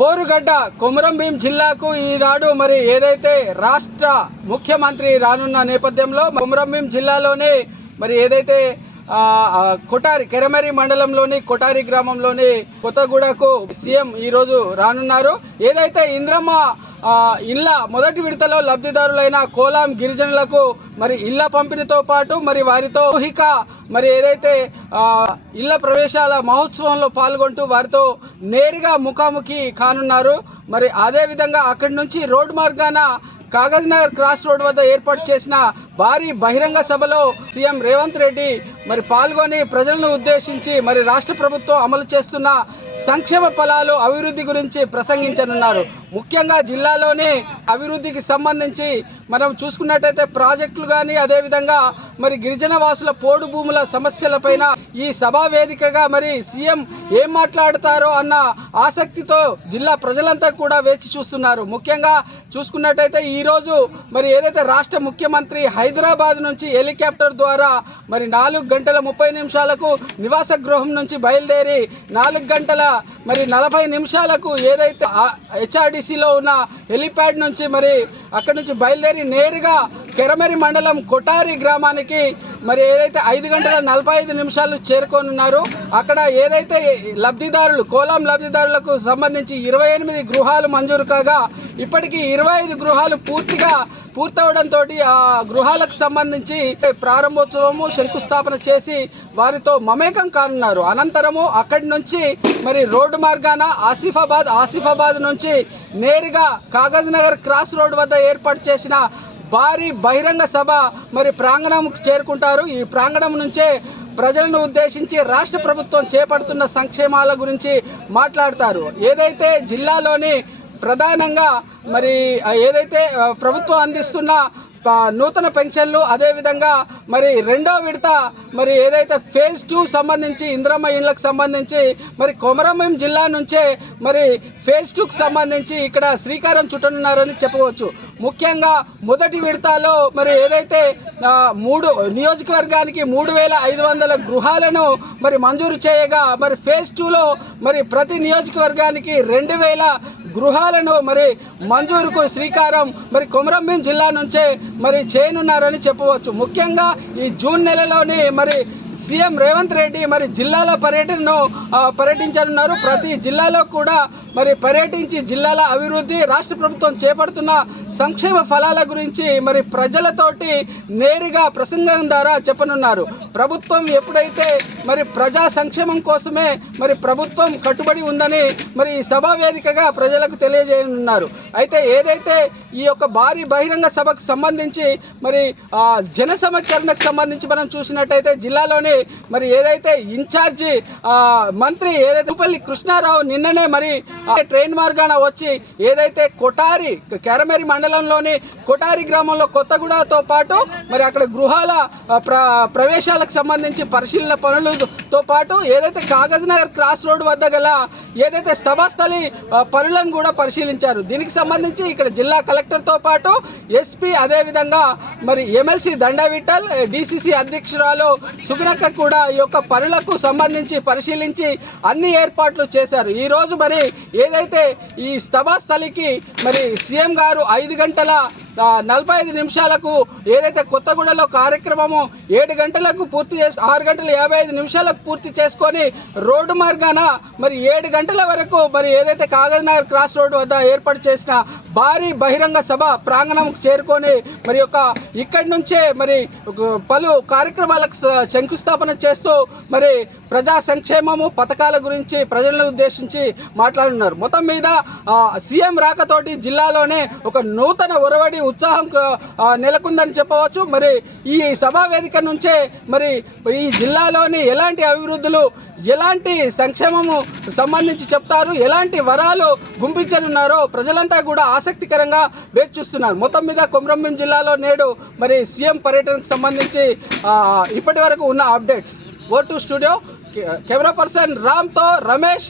పోరుగడ్డ కొమరంభీం జిల్లాకు ఈనాడు మరి ఏదైతే రాష్ట్ర ముఖ్యమంత్రి రానున్న నేపథ్యంలో కొమరంభీం జిల్లాలోనే మరి ఏదైతే కొటారి కెరమరి మండలంలోని కొటారి గ్రామంలోని కొత్తగూడకు సీఎం ఈరోజు రానున్నారు. ఏదైతే ఇంద్రమ్మ ఇళ్ల మొదటి విడతలో లబ్ధిదారులైన కోలాం గిరిజనులకు మరి ఇళ్ల పంపిణీతో పాటు మరి వారితో ఊహిక మరి ఏదైతే ఇళ్ల ప్రవేశాల మహోత్సవంలో పాల్గొంటూ వారితో నేరుగా ముఖాముఖి కానున్నారు. మరి అదేవిధంగా అక్కడి నుంచి రోడ్డు మార్గాన కాగజ్ నగర్ క్రాస్ రోడ్ వద్ద ఏర్పాటు చేసిన భారీ బహిరంగ సభలో సీఎం రేవంత్ రెడ్డి మరి పాల్గొని ప్రజలను ఉద్దేశించి మరి రాష్ట్ర ప్రభుత్వం అమలు చేస్తున్న సంక్షేమ ఫలాలు అభివృద్ధి గురించి ప్రసంగించనున్నారు. ముఖ్యంగా జిల్లాలోని అభివృద్ధికి సంబంధించి మనం చూసుకున్నట్టయితే ప్రాజెక్టులు కానీ అదేవిధంగా మరి గిరిజన వాసుల పోడు భూముల సమస్యలపైన ఈ సభా వేదికగా మరి సీఎం ఏం మాట్లాడతారో అన్న ఆసక్తితో జిల్లా ప్రజలంతా కూడా వేచి చూస్తున్నారు. ముఖ్యంగా చూసుకున్నట్టయితే ఈరోజు మరి ఏదైతే రాష్ట్ర ముఖ్యమంత్రి హైదరాబాద్ నుంచి హెలికాప్టర్ ద్వారా మరి 4:30 నివాస గృహం నుంచి బయలుదేరి 4:40 ఏదైతే హెచ్ఆర్డీసీలో ఉన్న హెలిప్యాడ్ నుంచి మరి అక్కడి నుంచి బయలుదేరి నేరుగా కెరమరి మండలం కొటారి గ్రామానికి మరి ఏదైతే 5:45 చేరుకోనున్నారు. అక్కడ ఏదైతే లబ్ధిదారులు కోలాం లబ్ధిదారులకు సంబంధించి 28 గృహాలు మంజూరు కాగా ఇప్పటికీ 25 గృహాలు పూర్తవడంతో ఆ గృహాలకు సంబంధించి ప్రారంభోత్సవము శంకుస్థాపన చేసి వారితో మమేకం కానున్నారు. అనంతరము అక్కడి నుంచి మరి రోడ్డు మార్గాన ఆసిఫాబాద్ నుంచి నేరుగా కాగజ్ నగర్ క్రాస్ రోడ్ వద్ద ఏర్పాటు చేసిన భారీ బహిరంగ సభ మరి ప్రాంగణంకు చేరుకుంటారు. ఈ ప్రాంగణం నుంచే ప్రజలను ఉద్దేశించి రాష్ట్ర ప్రభుత్వం చేపడుతున్న సంక్షేమాల గురించి మాట్లాడతారు. ఏదైతే జిల్లాలోని ప్రధానంగా మరి ఏదైతే ప్రభుత్వం అందిస్తున్న నూతన పెన్షన్లు అదేవిధంగా మరి రెండో విడత మరి ఏదైతే ఫేజ్ 2 సంబంధించి ఇంద్రమ్మ ఇళ్లకు సంబంధించి మరి కొమరంభీం జిల్లా నుంచే మరి ఫేజ్ 2కు సంబంధించి ఇక్కడ శ్రీకారం చుట్టనున్నారని చెప్పవచ్చు. ముఖ్యంగా మొదటి విడతలో మరి ఏదైతే 3 నియోజకవర్గానికి 3,500 గృహాలను మరి మంజూరు చేయగా మరి ఫేజ్ 2లో మరి ప్రతి నియోజకవర్గానికి 2,000 గృహాలను మరి మంజూరుకు శ్రీకారం మరి కొమరంభీం జిల్లా నుంచే మరి చేయనున్నారని చెప్పవచ్చు. ముఖ్యంగా ఈ జూన్ నెలలోనే మరి సీఎం రేవంత్ రెడ్డి మరి జిల్లాల పర్యటించనున్నారు. ప్రతి జిల్లాలో కూడా మరి పర్యటించి జిల్లాల అభివృద్ధి రాష్ట్ర ప్రభుత్వం చేపడుతున్న సంక్షేమ ఫలాల గురించి మరి ప్రజలతోటి నేరుగా ప్రసంగం ద్వారా చెప్పనున్నారు. ప్రభుత్వం ఎప్పుడైతే మరి ప్రజా సంక్షేమం కోసమే మరి ప్రభుత్వం కట్టుబడి ఉందని మరి సభా వేదికగా ప్రజలకు తెలియజేయనున్నారు. అయితే ఏదైతే ఈ యొక్క భారీ బహిరంగ సభకు సంబంధించి మరి జన సమీకరణకు సంబంధించి మనం చూసినట్టయితే జిల్లాలోని మరి ఏదైతే ఇన్ఛార్జి మంత్రి ఏదైతే ఉపల్లి కృష్ణారావు నిన్ననే మరి ట్రైన్ మార్గాన వచ్చి ఏదైతే కొటారి కెరమరి మండలంలోని కొటారి గ్రామంలో కొత్తగూడతో పాటు మరి అక్కడ గృహాల ప్రవేశాలకు సంబంధించి పరిశీలన పనులతో పాటు ఏదైతే కాగజ్ నగర్ క్రాస్ రోడ్ వద్ద గల ఏదైతే స్థలాస్థలి పనులను కూడా పరిశీలించారు. దీనికి సంబంధించి ఇక్కడ జిల్లా కలెక్టర్తో పాటు ఎస్పీ అదేవిధంగా మరి ఎమ్మెల్సీ దండా విఠల్ డిసిసి అధ్యక్షురాలు సుగుణక్క కూడా ఈ యొక్క పనులకు సంబంధించి పరిశీలించి అన్ని ఏర్పాట్లు చేశారు. ఈరోజు మరి ఏదైతే ఈ స్థలాస్థలికి మరి సీఎం గారు 5:45 ఏదైతే కొత్తగూడలో కార్యక్రమము 7 గంటలకు పూర్తి చేసి 6:55 పూర్తి చేసుకొని రోడ్డు మార్గాన మరి 7 గంటల వరకు మరి ఏదైతే కాగజ్ నగర్ క్రాస్ రోడ్ వద్ద ఏర్పాటు చేసిన భారీ బహిరంగ సభ ప్రాంగణంకు చేరుకొని మరి ఇక్కడి నుంచే మరి పలు కార్యక్రమాలకు శంకుస్థాపన చేస్తూ మరి ప్రజా సంక్షేమము పథకాల గురించి ప్రజలను ఉద్దేశించి మాట్లాడుతున్నారు. మొత్తం మీద సీఎం రాకతోటి జిల్లాలోనే ఒక నూతన ఒరవడి ఉత్సాహం నెలకొందని చెప్పవచ్చు. మరి ఈ సభా వేదిక నుంచే మరి ఈ జిల్లాలోని ఎలాంటి అభివృద్ధులు ఎలాంటి సంక్షేమము సంబంధించి చెప్తారు, ఎలాంటి వరాలు గుంపించనున్నారో ప్రజలంతా కూడా ఆసక్తికరంగా వేచి చూస్తున్నారు. మొత్తం మీద కొమరంభీం జిల్లాలో నేడు మరి సీఎం పర్యటనకు సంబంధించి ఇప్పటి వరకు ఉన్న updates. O two studio camera person రామ్తో రమేష్.